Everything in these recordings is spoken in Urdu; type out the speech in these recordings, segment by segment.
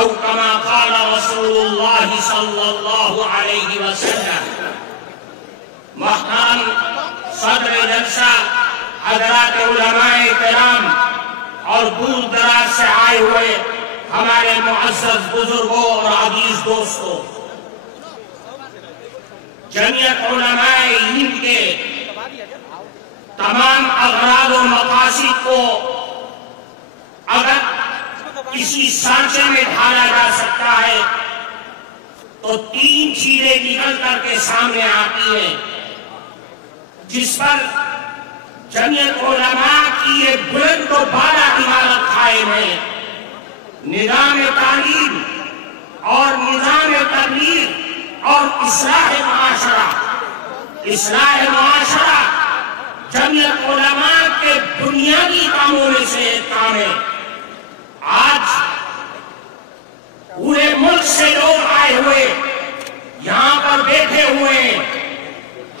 او کما قال رسول اللہ صلی اللہ علیہ وسلم۔ محترم صدر جلسہ، حضرات علماء کرام اور دور دراز سے آئے ہوئے ہمارے معزز بزرگوں اور عزیز دوستوں، جمعیت علماء ہند کے تمام اغراض و مقاصد کو اگر کسی سانچے میں ڈھالا جا سکتا ہے تو تین چیزیں نکل کر کے سامنے آتی ہیں، جس پر جمعیت علماء کی یہ بلند و بالا عمارت قائم ہے: نظام تعلیم اور نظام تبلیغ اور اصلاح معاشرہ۔ اصلاح معاشرہ جمعیت علماء کے بنیادی کاموں میں سے ایک کام ہے۔ آج پورے ملک سے لوگ آئے ہوئے یہاں پر بیٹھے ہوئے ہیں،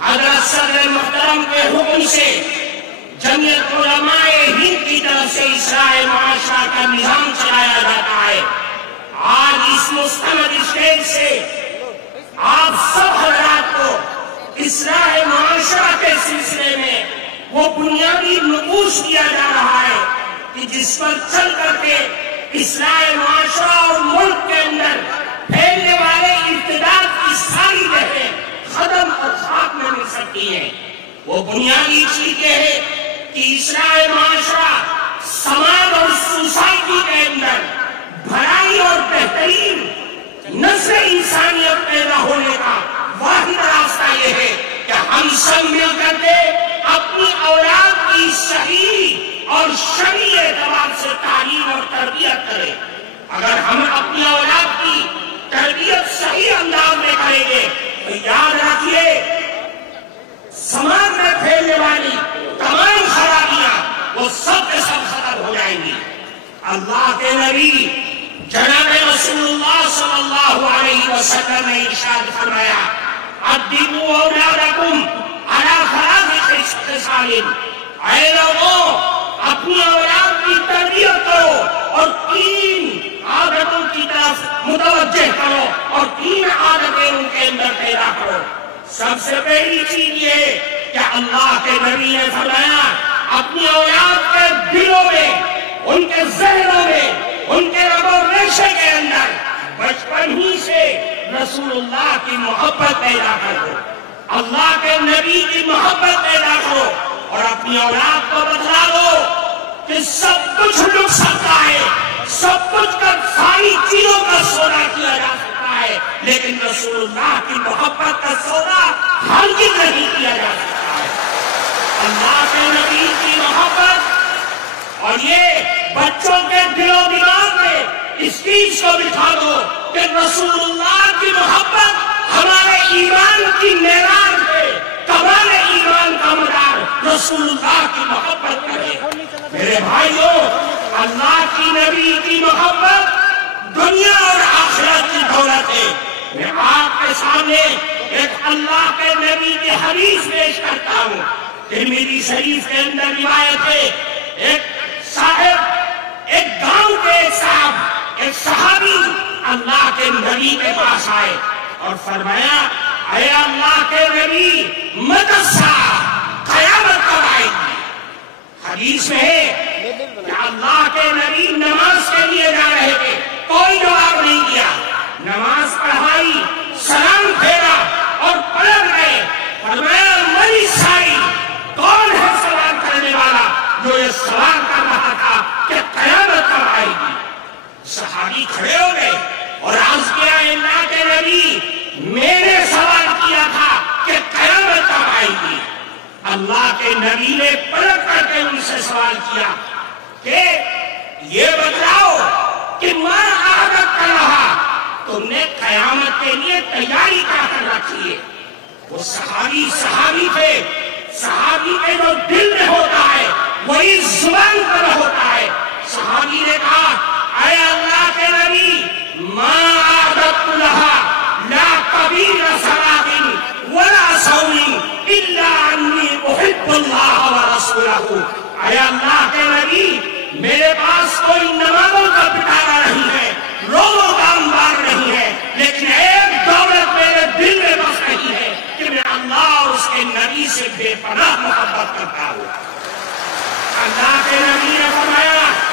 حضرت صدر محترم کے حکم سے جمعیت علماء ہند کی طرف سے اصلاح معاشرہ کا نظام چلایا جاتا ہے۔ آج اس مستند اسٹیج سے آپ سب حضرات کو اصلاح معاشرہ کے سلسلے میں وہ بنیادی نقوش دیا جا رہا ہے کہ جس پر چل کر کے اصلاح معاشرہ اور ملک کے اندر پھیلنے والے ارتداد کی ساری لہریں ختم اور خاک میں مل سکتی ہیں۔ وہ بنیادی چیز یہ ہے کہ اصلاح معاشرہ سماج اور سوسائٹی کے اندر بھلائی اور بہترین نسل انسانیت پیدا ہونے کا واحد راستہ یہ ہے کہ ہم سب مل کر کے اپنی اولاد کی صحیح اور شرعی اعتبار سے تعلیم اور تربیت کریں۔ اگر ہم اپنی اولاد کی تربیت صحیح انداز میں کریں گے تو یاد رکھیے سماج میں پھیلنے والی تمام خرابیاں وہ سب کے سب ختم ہو جائیں گی۔ اللہ کے نبی جناب رسول اللہ صلی اللہ علیہ وسلم نے ارشاد فرمایا: ادبوا اولادکم علی ثلاث خصال۔ اے لوگوں، اپنی اولاد کی تربیت کرو اور تین عادتوں کی طرف متوجہ کرو اور تین عادتیں ان کے اندر پیدا کرو۔ سب سے پہلی چیز یہ کہ اللہ کے نبی نے فرمایا اپنی اولاد کے دلوں میں، ان کے ذہنوں میں، ان کے رگ و ریشے کے اندر بچپن ہی سے رسول اللہ کی محبت پیدا کرو، اللہ کے نبی کی محبت پیدا کرو اور اپنی اولاد کو بتلا دو کہ سب کچھ لٹ سکتا ہے، سب کچھ کا ساری چیزوں کا سودا کیا جا سکتا ہے، لیکن رسول اللہ کی محبت کا سودا ہرگز نہیں کیا جا سکتا ہے۔ اللہ کے نبی کی محبت، اور یہ بچوں کے دل و دماغ میں اس چیز کو بٹھا دو کہ رسول اللہ کی محبت ہمارے ایمان کی معیار ہے، کمال ایمان کا مدار رسول اللہ کی محبت کرے۔ میرے بھائیوں، اللہ کی نبی کی محبت دنیا اور آخرت کی دولت ہے۔ میں آپ کے سامنے ایک اللہ کے نبی کی حدیث پیش کرتا ہوں۔ ترمذی شریف کے اندر روایت ہے، ایک صاحب، ایک گاؤں کے ایک صاحب، ایک صحابی اللہ کے نبی کے پاس آئے اور فرمایا: اے اللہ کے نبی، متی الساعہ، قیامت کب آئے گی؟ حدیث میں ہے کہ اللہ کے نبی نماز کے لیے جا رہے تھے، کوئی جواب نہیں دیا، نماز پڑھائی، سلام پھیرا اور پلٹ گئے۔ فرمایا: من السائل، کون ہے سوال کرنے والا جو یہ سوال کر رہا تھا کہ قیامت کب آئے گی؟ صحابی کھڑے ہو گئے اور عرض کیا: اللہ کے نبی، میں نے سوال کیا تھا کہ قیامت کب آئے گی؟ اللہ کے نبی نے پلٹ کر کے ان سے سوال کیا کہ یہ بتلاؤ کہ میں عادت کر رہا، تم نے قیامت کے لیے تیاری کیا کر رکھی ہے؟ وہ صحابی تھے، صحابی کے جو دل میں ہوتا ہے وہی زبان پر ہوتا ہے۔ صحابی نے کہا: اے اللہ کے نبی، ما عادت لہا لا کبیر صلاۃ ولا صوم الا انی احب اللہ ورسولہ۔ اے اللہ کے نبی، میرے پاس کوئی نمازوں کا پٹارا نہیں ہے، روزوں بے پناہ محبت کرتا ہوں۔ اللہ کے نبی نے فرمایا